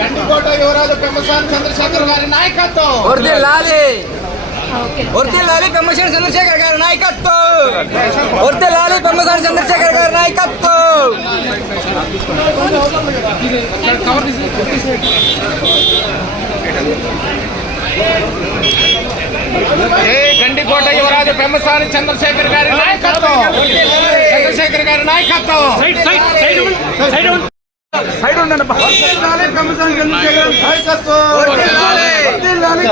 గండికోట యువరాజు పెమ్మసాని చంద్రశేఖర్ గారి నాయకత్వం. వర్ధిల్లాలి పెమ్మసాని చంద్రశేఖర్ గారి నాయకత్వం. వర్ధిల్లాలి పెమ్మసాని చంద్రశేఖర్ గారి నాయకత్వం. గండికోట యువరాజు పెమ్మసాని చంద్రశేఖర్ గారి నాయకత్వం. చంద్రశేఖర్ గారి నాయకత్వం. సైడ్ ఉండండి. పెమ్మసాని చంద్రశేఖర్ నాయకత్వం.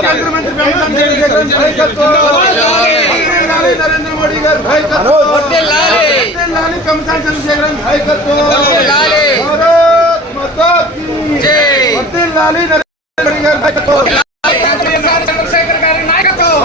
కేంద్ర మంత్రి పెమ్మసాని చంద్రశేఖర్ నాయకత్వం. నరేంద్ర మోడీ గారి నాయకత్వం. పెమ్మసాని చంద్రశేఖర్ నాయకత్వం. భారత్ మాతా కీ జై. వర్ధిల్లాలి నరేంద్ర మోడీ గారి నాయకత్వం. చంద్రశేఖర్ గారి నాయకత్వం.